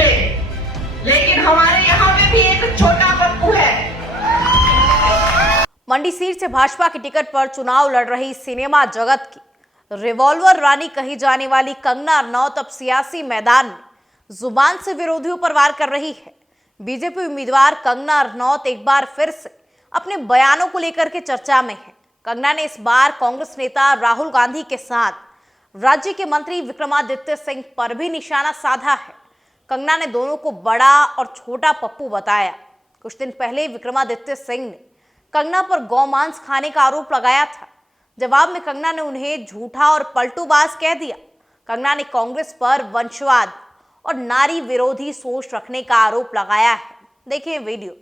में, लेकिन हमारे यहाँ पे भी एक छोटा पप्पू है। मंडी सीट से भाजपा की टिकट पर चुनाव लड़ रही सिनेमा जगत की रिवॉल्वर रानी कही जाने वाली कंगना रनौत अब सियासी मैदान में जुबान से विरोधियों पर वार कर रही है। बीजेपी उम्मीदवार कंगना रनौत एक बार फिर से अपने बयानों को लेकर के चर्चा में है। कंगना ने इस बार कांग्रेस नेता राहुल गांधी के साथ राज्य के मंत्री विक्रमादित्य सिंह पर भी निशाना साधा है। कंगना ने दोनों को बड़ा और छोटा पप्पू बताया। कुछ दिन पहले विक्रमादित्य सिंह ने कंगना पर गौमांस खाने का आरोप लगाया था। जवाब में कंगना ने उन्हें झूठा और पलटूबाज कह दिया। कंगना ने कांग्रेस पर वंशवाद और नारी विरोधी सोच रखने का आरोप लगाया है। देखिए वीडियो।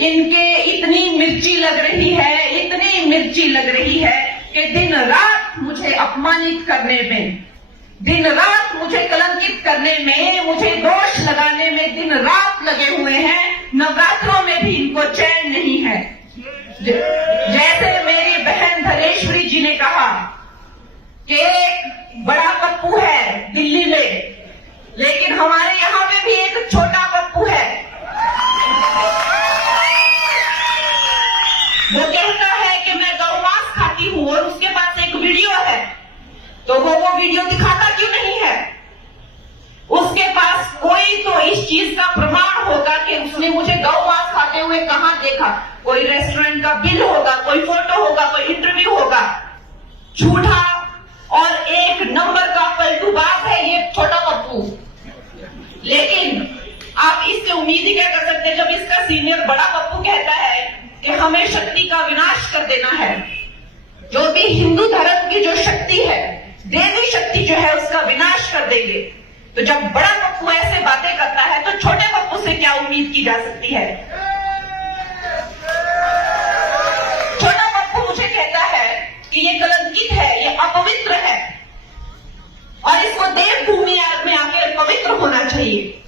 इनके इतनी मिर्ची लग रही है, इतनी मिर्ची लग रही है कि दिन रात मुझे अपमानित करने में, दिन रात मुझे कलंकित करने में, मुझे दोष लगाने में दिन रात लगे हुए हैं। नवरात्रों में भी इनको चैन नहीं है। जैसे मेरी बहन धनेश्वरी जी ने कहा कि एक बड़ा पप्पू है दिल्ली में, लेकिन हमारे यहाँ पे भी एक छोटा पप्पू है। वो कहता है कि मैं गौमांस खाती हूँ और उसके पास एक वीडियो है, तो वो वीडियो दिखाता क्यों नहीं है? उसके पास कोई तो इस चीज का प्रमाण होगा कि उसने मुझे गौमांस खाते हुए कहां देखा। कोई रेस्टोरेंट का बिल होगा, कोई फोटो होगा, कोई इंटरव्यू होगा। झूठा और एक नंबर का पलटूबाज है ये छोटा पप्पू। लेकिन आप इससे उम्मीद ही क्या कर सकते हैं जब इसका सीनियर बड़ा पप्पू कहता है कि हमें शक्ति का विनाश कर देना है। जो भी हिंदू धर्म की जो शक्ति है, देवी शक्ति जो है, उसका विनाश कर देंगे। तो जब बड़ा पप्पू ऐसे बातें करता है तो छोटे पप्पू से क्या उम्मीद की जा सकती है? छोटा पप्पू मुझे कहता है कि ये कलंकित है, ये अपवित्र है और इसको देवभूमि में आकर पवित्र होना चाहिए।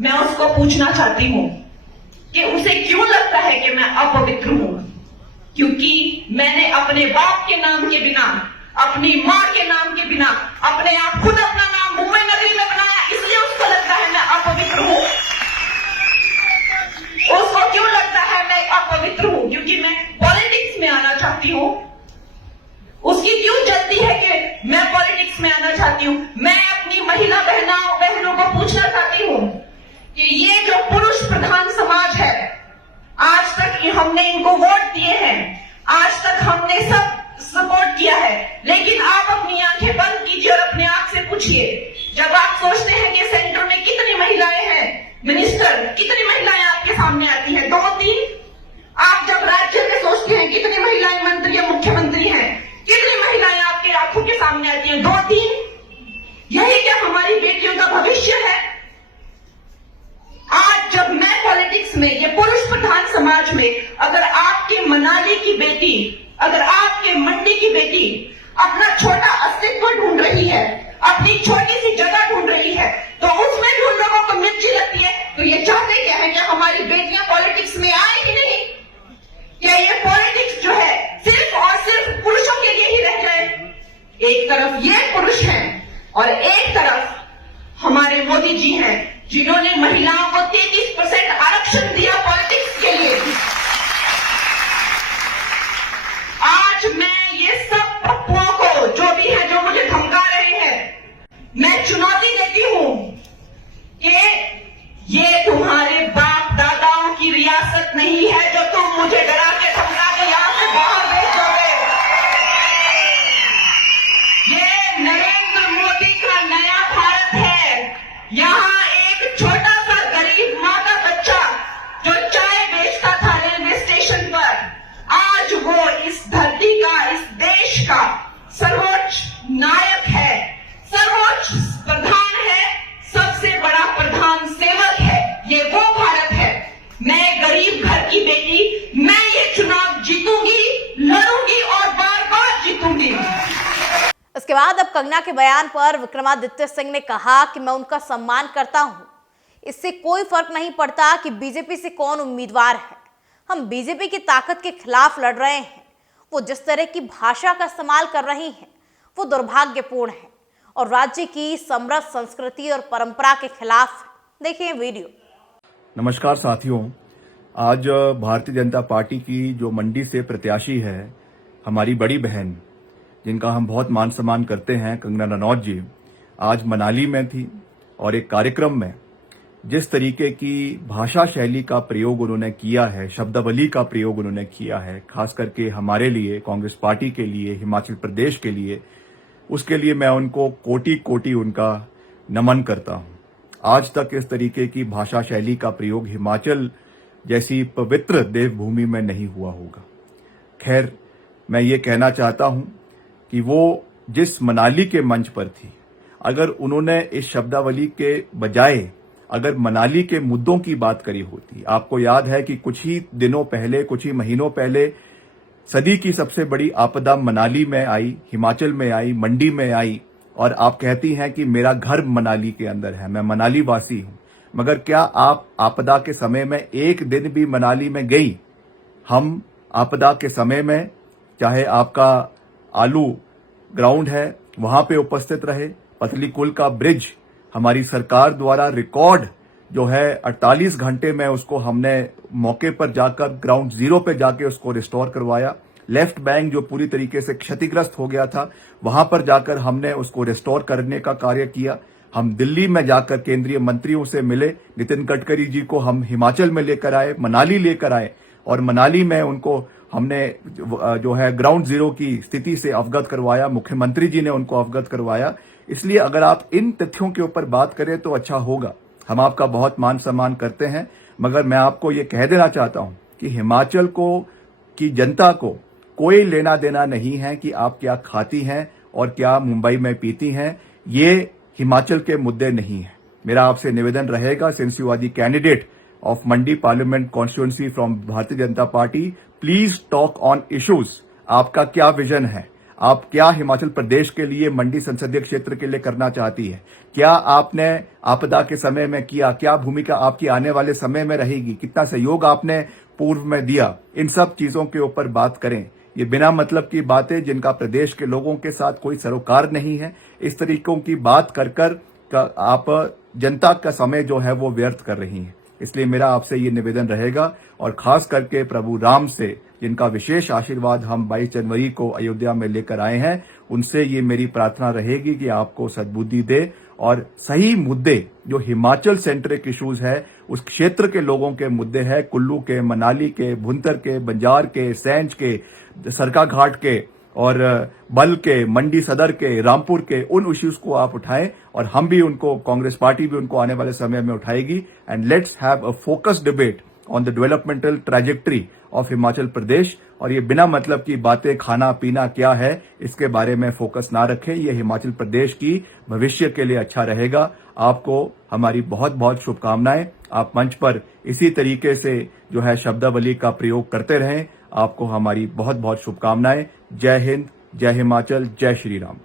मैं उसको पूछना चाहती हूं कि उसे क्यों लगता है कि मैं अपवित्र हूं? क्योंकि मैंने अपने बाप के नाम के बिना, अपनी मां के नाम के बिना, अपने आप खुद अपना नाम मुंबई नगरी में बनाया, इसलिए उसको लगता है मैं अपवित्र हूं। उसको क्यों लगता है मैं अपवित्र हूं? क्योंकि मैं पॉलिटिक्स में आना चाहती हूं। उसकी क्यों जल्दी है कि मैं पॉलिटिक्स में आना चाहती हूं? मैं अपनी महिला बहनों को पूछना चाहती हूं कि ये जो पुरुष प्रधान समाज है, आज तक हमने इनको वोट दिए हैं, आज तक हमने सब सपोर्ट किया है, लेकिन आप अपनी आंखें बंद कीजिए और अपने आप से पूछिए, जब आप सोचते हैं कि सेंटर में कितनी महिलाएं हैं, मिनिस्टर कितनी महिलाएं आपके सामने आती हैं? 2-3। आप जब राज्य में सोचते हैं कितनी महिलाएं मंत्री या मुख्यमंत्री हैं, कितनी महिलाएं आपके आंखों के सामने आती हैं? 2-3। यही क्या हमारी बेटियों का भविष्य है? आज जब मैं पॉलिटिक्स में, ये पुरुष प्रधान समाज में, अगर आपके मनाली की बेटी, अगर आपके मंडी की बेटी अपना छोटा अस्तित्व ढूंढ रही है, अपनी छोटी सी जगह ढूंढ रही है, तो उसमें भी उन लोगों को मिर्ची लगती है। तो ये चाहते क्या है कि हमारी बेटियां पॉलिटिक्स में आए ही नहीं? क्या ये पॉलिटिक्स जो है सिर्फ और सिर्फ पुरुषों के लिए ही रह जाए? एक तरफ ये पुरुष हैं और एक तरफ हमारे मोदी जी हैं, जिन्होंने महिलाओं को 33% आरक्षण दिया पॉलिटिक्स के लिए। आज मैं ये सब पप्पुओं को, जो भी है, जो मुझे धमका रहे हैं, मैं चुनौती देती हूं कि ये तुम्हारे बाप दादाओं की रियासत नहीं है जो तुम मुझे डरा के धमका के यहां से बाहर भेज दोगे। ये नरेंद्र मोदी का नया भारत है। यहाँ एक छोटा सा गरीब माँ का बच्चा जो चाय बेचता था रेलवे स्टेशन पर, आज वो इस धरती का, इस देश का सर्वोच्च नायक है, सर्वोच्च प्रधान है, सबसे बड़ा प्रधान सेवक है। ये वो भारत है। मैं गरीब घर की बेटी, मैं ये चुनाव जीतूंगी, लड़ूंगी और बार-बार जीतूंगी। इसके बाद अब कंगना के बयान पर विक्रमादित्य सिंह ने कहा कि मैं उनका सम्मान करता हूं। इससे कोई फर्क नहीं पड़ता कि बीजेपी से कौन उम्मीदवार है। हम बीजेपी की ताकत के खिलाफ लड़ रहे हैं। वो जिस तरह की भाषा का इस्तेमाल कर रही हैं, वो दुर्भाग्यपूर्ण है और राज्य की समृद्ध संस्कृति और परंपरा के खिलाफ है। देखिए वीडियो। नमस्कार साथियों, आज भारतीय जनता पार्टी की जो मंडी से प्रत्याशी है, हमारी बड़ी बहन जिनका हम बहुत मान सम्मान करते हैं, कंगना रनौत जी, आज मनाली में थी और एक कार्यक्रम में जिस तरीके की भाषा शैली का प्रयोग उन्होंने किया है, शब्दावली का प्रयोग उन्होंने किया है, खास करके हमारे लिए, कांग्रेस पार्टी के लिए, हिमाचल प्रदेश के लिए, उसके लिए मैं उनको कोटि कोटि उनका नमन करता हूं। आज तक इस तरीके की भाषा शैली का प्रयोग हिमाचल जैसी पवित्र देवभूमि में नहीं हुआ होगा। खैर, मैं ये कहना चाहता हूं कि वो जिस मनाली के मंच पर थी, अगर उन्होंने इस शब्दावली के बजाय अगर मनाली के मुद्दों की बात करी होती, आपको याद है कि कुछ ही दिनों पहले, कुछ ही महीनों पहले सदी की सबसे बड़ी आपदा मनाली में आई, हिमाचल में आई, मंडी में आई, और आप कहती हैं कि मेरा घर मनाली के अंदर है, मैं मनाली वासी हूं। मगर क्या आप आपदा के समय में एक दिन भी मनाली में गई? हम आपदा के समय में, चाहे आपका आलू ग्राउंड है वहां पे उपस्थित रहे, पतली कुल का ब्रिज हमारी सरकार द्वारा रिकॉर्ड जो है 48 घंटे में उसको हमने मौके पर जाकर ग्राउंड जीरो पे जाके उसको रिस्टोर करवाया। लेफ्ट बैंक जो पूरी तरीके से क्षतिग्रस्त हो गया था, वहां पर जाकर हमने उसको रिस्टोर करने का कार्य किया। हम दिल्ली में जाकर केंद्रीय मंत्रियों से मिले, नितिन गडकरी जी को हम हिमाचल में लेकर आए, मनाली लेकर आए, और मनाली में उनको हमने जो है ग्राउंड जीरो की स्थिति से अवगत करवाया, मुख्यमंत्री जी ने उनको अवगत करवाया। इसलिए अगर आप इन तथ्यों के ऊपर बात करें तो अच्छा होगा। हम आपका बहुत मान सम्मान करते हैं, मगर मैं आपको ये कह देना चाहता हूं कि हिमाचल की जनता को कोई लेना देना नहीं है कि आप क्या खाती हैं और क्या मुंबई में पीती हैं। ये हिमाचल के मुद्दे नहीं है। मेरा आपसे निवेदन रहेगा, since you are the candidate of Mandi parliament constituency from Bharatiya Janata Party, please talk on issues. आपका क्या विजन है? आप क्या हिमाचल प्रदेश के लिए, मंडी संसदीय क्षेत्र के लिए करना चाहती है? क्या आपने आपदा के समय में किया? क्या भूमिका आपकी आने वाले समय में रहेगी? कितना सहयोग आपने पूर्व में दिया? इन सब चीजों के ऊपर बात करें। ये बिना मतलब की बातें जिनका प्रदेश के लोगों के साथ कोई सरोकार नहीं है, इस तरीकों की बात कर आप जनता का समय जो है वो व्यर्थ कर रही हैं। इसलिए मेरा आपसे ये निवेदन रहेगा, और खास करके प्रभु राम से, जिनका विशेष आशीर्वाद हम 22 जनवरी को अयोध्या में लेकर आए हैं, उनसे ये मेरी प्रार्थना रहेगी कि आपको सद्बुद्धि दे और सही मुद्दे जो हिमाचल सेंट्रिक इश्यूज है, उस क्षेत्र के लोगों के मुद्दे हैं, कुल्लू के, मनाली के, भुंतर के, बंजार के, सैंज के, सरकाघाट के और बल के, मंडी सदर के, रामपुर के, उन इश्यूज को आप उठाएं, और हम भी उनको, कांग्रेस पार्टी भी उनको आने वाले समय में उठाएगी। And let's have a focused debate on the developmental trajectory of Himachal Pradesh. और ये बिना मतलब की बातें, खाना पीना क्या है, इसके बारे में फोकस ना रखें। ये हिमाचल प्रदेश की भविष्य के लिए अच्छा रहेगा। आपको हमारी बहुत बहुत शुभकामनाएं। आप मंच पर इसी तरीके से जो है शब्दावली का प्रयोग करते रहें। आपको हमारी बहुत बहुत शुभकामनाएं। जय हिंद, जय हिमाचल, जय श्री राम।